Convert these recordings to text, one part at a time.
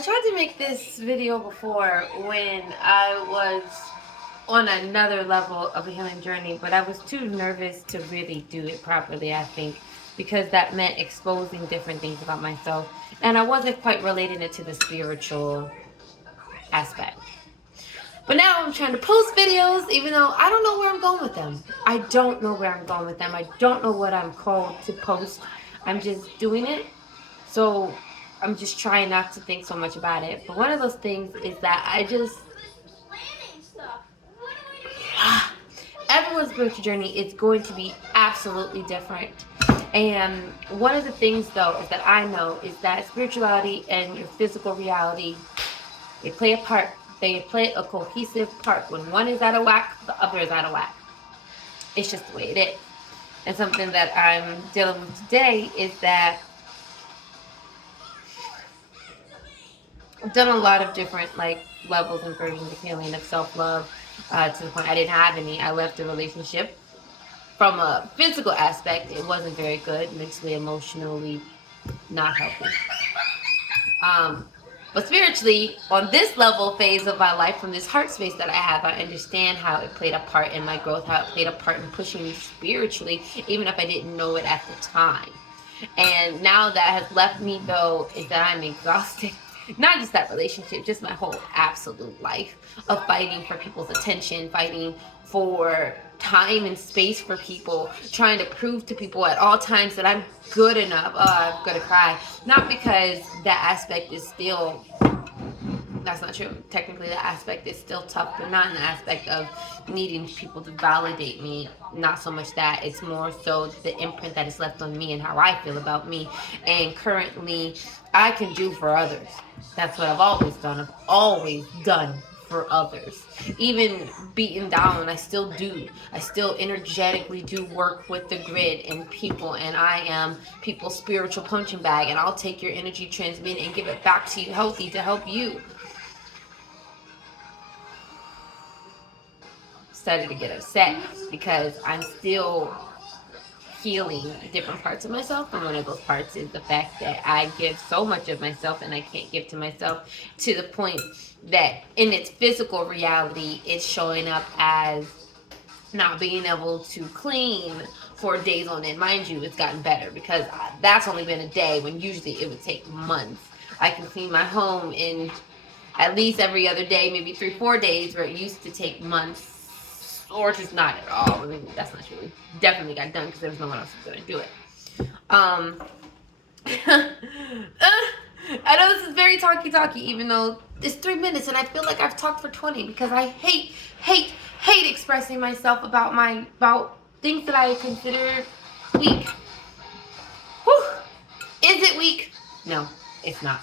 I tried to make this video before when I was on another level of a healing journey, but I was too nervous to really do it properly, I think, because that meant exposing different things about myself, and I wasn't quite relating it to the spiritual aspect. But now I'm trying to post videos, even though I don't know where I'm going with them. I don't know where I'm going with them. I don't know what I'm called to post. I'm just doing it. So I'm just trying not to think so much about it. But one of those things is that everyone's spiritual journey is going to be absolutely different. And one of the things, though, is that I know is that spirituality and your physical reality, they play a part. They play a cohesive part. When one is out of whack, the other is out of whack. It's just the way it is. And something that I'm dealing with today is that I've done a lot of different levels and versions of healing of self-love to the point I didn't have any. I left the relationship. From a physical aspect, it wasn't very good, mentally, emotionally, not healthy. But spiritually, on this level phase of my life, from this heart space that I have, I understand how it played a part in my growth, how it played a part in pushing me spiritually, even if I didn't know it at the time. And now that has left me, though, is that I'm exhausted. Not just that relationship, just my whole absolute life of fighting for people's attention, fighting for time and space for people, trying to prove to people at all times that I'm good enough. Oh, I'm gonna cry. Not because that aspect is still, that's not true. Technically, that aspect is still tough, but not in the aspect of needing people to validate me. Not so much that. It's more so the imprint that is left on me and how I feel about me. And currently, I can do for others. That's what I've always done. I've always done for others. Even beaten down, I still do. I still energetically do work with the grid and people, and I am people's spiritual punching bag, and I'll take your energy, transmit it, and give it back to you healthy to help you. Started to get upset because I'm still healing different parts of myself, and one of those parts is the fact that I give so much of myself and I can't give to myself, to the point that in its physical reality it's showing up as not being able to clean for days on end. Mind you, it's gotten better because that's only been a day when usually it would take months. I can clean my home in at least every other day, maybe 3-4 days, where it used to take months, or just not at all. I mean, that's not true. Definitely got done because there was no one else who was going to do it. I know this is very talky, even though it's 3 minutes and I feel like I've talked for 20 because I hate expressing myself about things that I consider weak. Whew. Is it weak? No, it's not.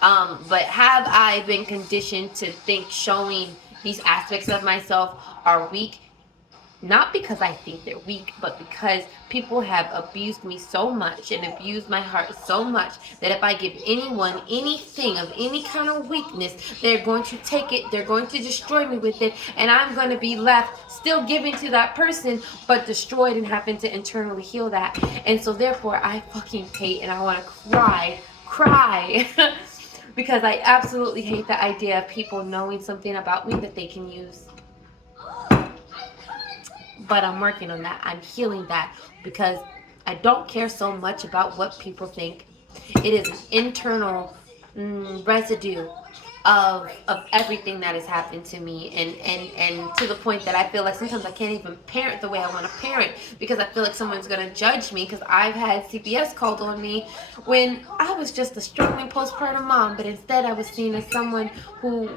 But have I been conditioned to think showing these aspects of myself are weak? Not because I think they're weak, but because people have abused me so much and abused my heart so much that if I give anyone anything of any kind of weakness, they're going to take it, they're going to destroy me with it, and I'm going to be left still giving to that person, but destroyed and having to internally heal that. And so therefore, I fucking hate and I want to cry. Because I absolutely hate the idea of people knowing something about me that they can use. But I'm working on that. I'm healing that because I don't care so much about what people think. It is an internal residue of everything that has happened to me, and to the point that I feel like sometimes I can't even parent the way I want to parent because I feel like someone's going to judge me because I've had CPS called on me when I was just a struggling postpartum mom, but instead I was seen as someone who...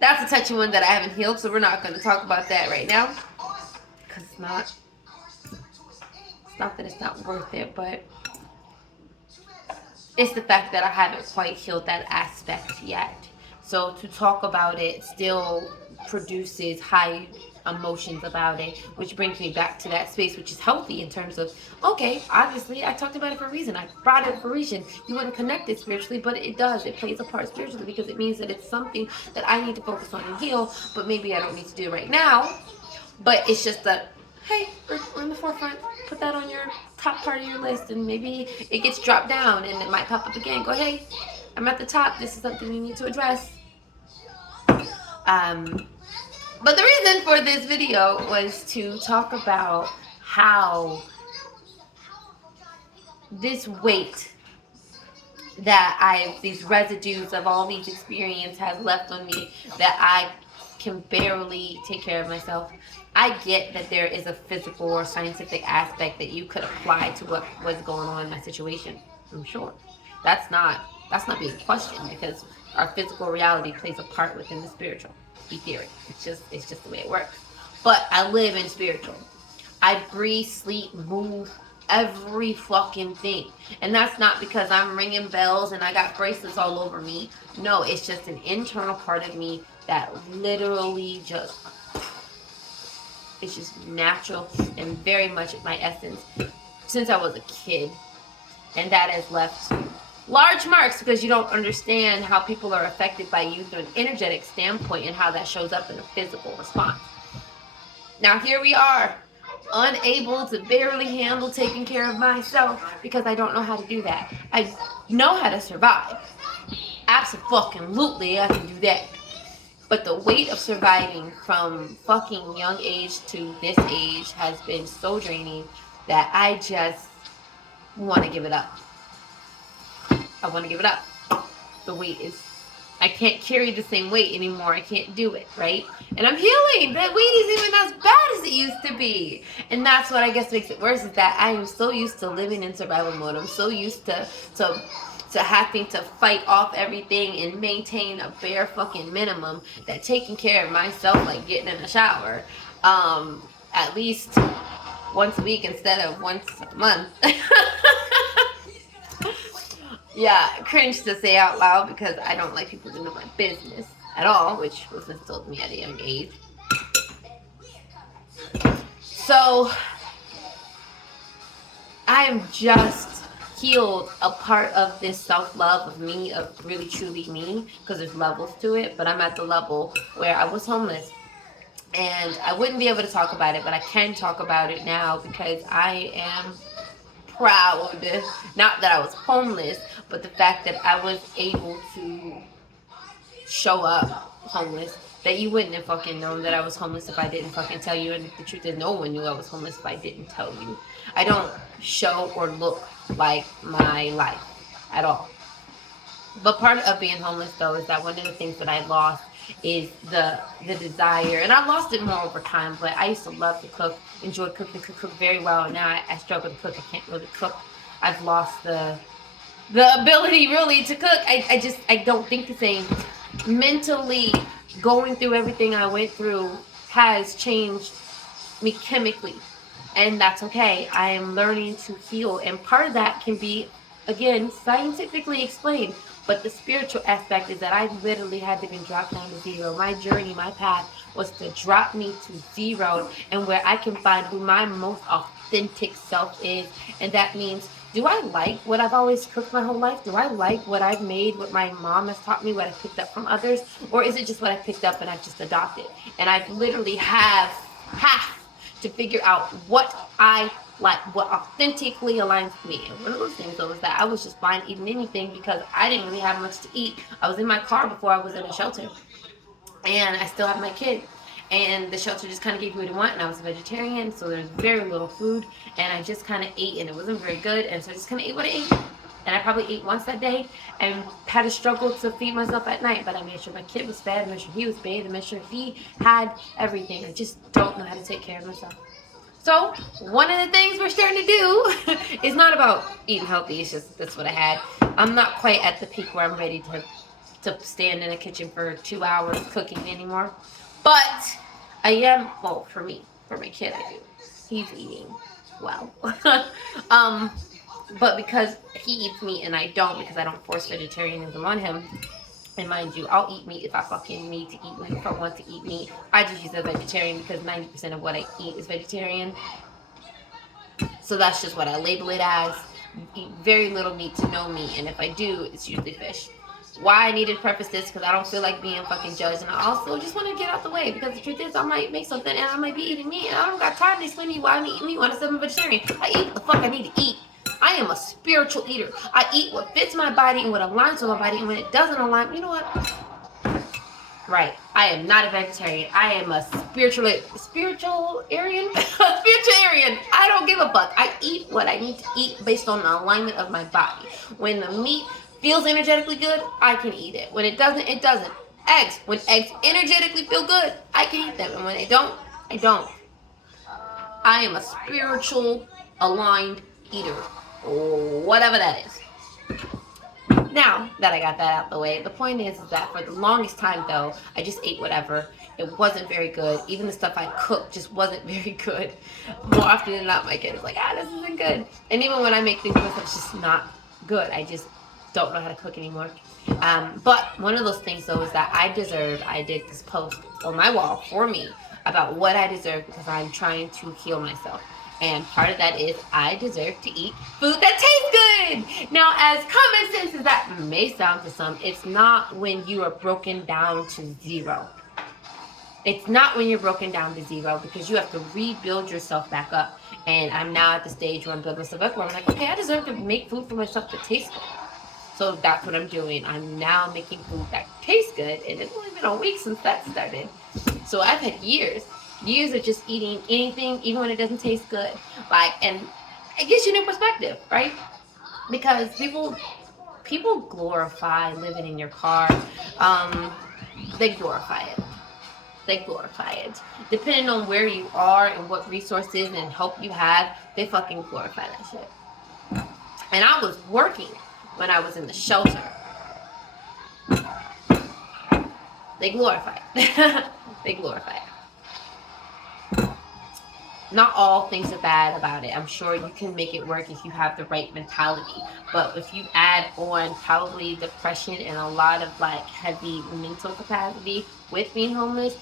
That's a touchy one that I haven't healed, so we're not going to talk about that right now because it's not that it's not worth it, but it's the fact that I haven't quite healed that aspect yet. So to talk about it still produces high emotions about it, which brings me back to that space, which is healthy in terms of, okay, obviously I talked about it for a reason. I brought it for a reason. You wouldn't connect it spiritually, but it does. It plays a part spiritually because it means that it's something that I need to focus on and heal, but maybe I don't need to do it right now. But it's just that, hey, we're in the forefront. Put that on your top top part of your list, and maybe it gets dropped down and it might pop up again. Go, hey, I'm at the top. This is something you need to address. But the reason for this video was to talk about how this weight that these residues of all these experience has left on me, that I can barely take care of myself. I get that there is a physical or scientific aspect that you could apply to what was going on in my situation. I'm sure that's not being questioned, because our physical reality plays a part within the spiritual, etheric. It's just the way it works. But I live in spiritual. I breathe, sleep, move, every fucking thing. And that's not because I'm ringing bells and I got bracelets all over me. No, it's just an internal part of me that literally it's just natural and very much my essence since I was a kid. And that has left large marks, because you don't understand how people are affected by you through an energetic standpoint and how that shows up in a physical response. Now here we are, unable to barely handle taking care of myself because I don't know how to do that. I know how to survive. Absolutely, I can do that. But the weight of surviving from fucking young age to this age has been so draining that I just want to give it up. I want to give it up. The weight is, I can't carry the same weight anymore. I can't do it, right? And I'm healing. That weight isn't even as bad as it used to be. And that's what I guess makes it worse, is that I am so used to living in survival mode. I'm so used to having to fight off everything and maintain a bare fucking minimum, that taking care of myself, like getting in the shower, at least once a week instead of once a month. Yeah, cringe to say out loud, because I don't like people to know my business at all, which was instilled in me at a young age. So I am just healed a part of this self-love of me, of really truly me, because there's levels to it. But I'm at the level where I was homeless, and I wouldn't be able to talk about it, but I can talk about it now, because I am proud, not that I was homeless, but the fact that I was able to show up homeless, that you wouldn't have fucking known that I was homeless if I didn't fucking tell you. And the truth is, no one knew I was homeless if I didn't tell you. I don't show or look like my life at all. But part of being homeless, though, is that one of the things that I lost is the desire, and I lost it more over time. But I used to love to cook, enjoy cooking, cook very well. And now I struggle to cook. I can't really cook. I've lost the ability really to cook. I don't think the same. Mentally, going through everything I went through has changed me chemically, and that's okay. I am learning to heal, and part of that can be, again, scientifically explained. But the spiritual aspect is that I literally had to be dropped down to zero. My journey, my path was to drop me to zero, and where I can find who my most authentic self is. And that means, do I like what I've always cooked my whole life? Do I like what I've made, what my mom has taught me, what I picked up from others? Or is it just what I picked up and I've just adopted? And I literally have to figure out what I like, what authentically aligns with me. And one of those things, though, is that I was just fine eating anything because I didn't really have much to eat. I was in my car before I was in a shelter, and I still have my kid. And the shelter just kind of gave me what I want, and I was a vegetarian, so there's very little food, and I just kind of ate, and it wasn't very good, and so I just kind of ate what I ate. And I probably ate once that day and had to struggle to feed myself at night, but I made sure my kid was fed, I made sure he was bathed, I made sure he had everything. I just don't know how to take care of myself. So one of the things we're starting to do is not about eating healthy, it's just that's what I had. I'm not quite at the peak where I'm ready to stand in a kitchen for 2 hours cooking anymore. But I am, well, for me, for my kid I do. He's eating well. But because he eats meat and I don't, because I don't force vegetarianism on him, and mind you, I'll eat meat if I fucking need to eat meat, if I want to eat meat. I just use a vegetarian because 90% of what I eat is vegetarian. So that's just what I label it as. Eat very little meat to no meat, and if I do, it's usually fish. why I needed to preface this, because I don't feel like being fucking judged, and I also just want to get out the way, because the truth is I might make something and I might be eating meat, and I don't got time to explain to you why I'm eating meat when I'm a vegetarian. I eat what the fuck I need to eat. I am a spiritual eater. I eat what fits my body and what aligns with my body, and when it doesn't align, you know what? Right. I am not a vegetarian. I am a spiritual-arian? Spiritual-arian. I don't give a fuck. I eat what I need to eat based on the alignment of my body. When the meat feels energetically good, I can eat it. When it doesn't, it doesn't. Eggs. When eggs energetically feel good, I can eat them. And when they don't, I don't. I am a spiritual, aligned eater. Whatever that is. Now that I got that out the way, the point is that for the longest time, though, I just ate whatever. It wasn't very good. Even the stuff I cooked just wasn't very good. More often than not, my kid is like, this isn't good. And even when I make things myself, it's just not good. I just don't know how to cook anymore. But one of those things, though, is that I did this post on my wall for me about what I deserve, because I'm trying to heal myself. And part of that is I deserve to eat food that tastes good. Now, as common sense as that may sound to some, it's not when you are broken down to zero. It's not when you're broken down to zero, because you have to rebuild yourself back up. And I'm now at the stage where I'm building myself up, where I'm like, okay, I deserve to make food for myself that tastes good. So that's what I'm doing. I'm now making food that tastes good. And it's only been a week since that started. So I've had years of just eating anything, even when it doesn't taste good. And it gives you new perspective, right? Because people glorify living in your car. They glorify it. Depending on where you are and what resources and help you have, they fucking glorify that shit. And I was working when I was in the shelter. They glorify it. They glorify it. Not all things are bad about it. I'm sure you can make it work if you have the right mentality. But if you add on probably depression and a lot of heavy mental capacity with being homeless,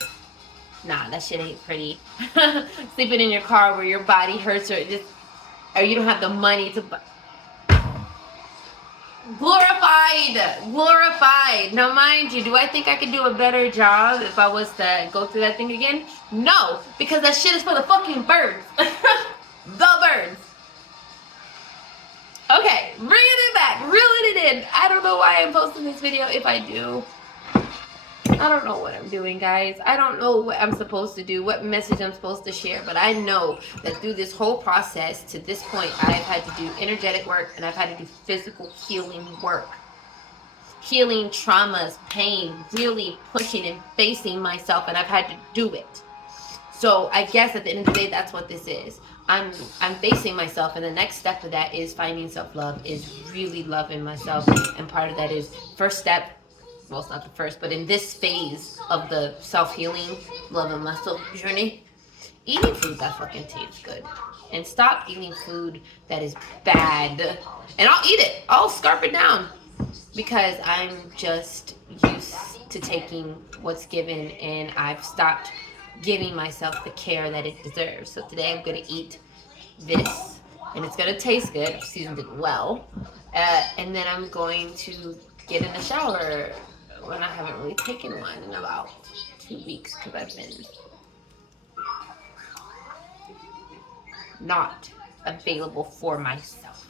nah, that shit ain't pretty. Sleeping in your car where your body hurts, or you don't have the money to buy. Glorified. Now, mind you, do I think I could do a better job if I was to go through that thing again? No, because that shit is for the fucking birds. The birds. Okay, bringing it back, reeling it in. I don't know why I'm posting this video. If I do, I don't know what I'm doing, guys. I don't know what I'm supposed to do, what message I'm supposed to share, but I know that through this whole process to this point, I've had to do energetic work, and I've had to do physical healing work. Healing traumas, pain, really pushing and facing myself, and I've had to do it. So I guess at the end of the day, that's what this is. I'm facing myself, and the next step of that is finding self-love, is really loving myself, and part of that is first step. Well, it's not the first, but in this phase of the self-healing, love and myself journey, eating food that fucking tastes good. And stop eating food that is bad. And I'll eat it. I'll scarf it down. Because I'm just used to taking what's given, and I've stopped giving myself the care that it deserves. So today I'm going to eat this, and it's going to taste good. I've seasoned it well. And then I'm going to get in the shower when I haven't really taken one in about 2 weeks, because I've been not available for myself.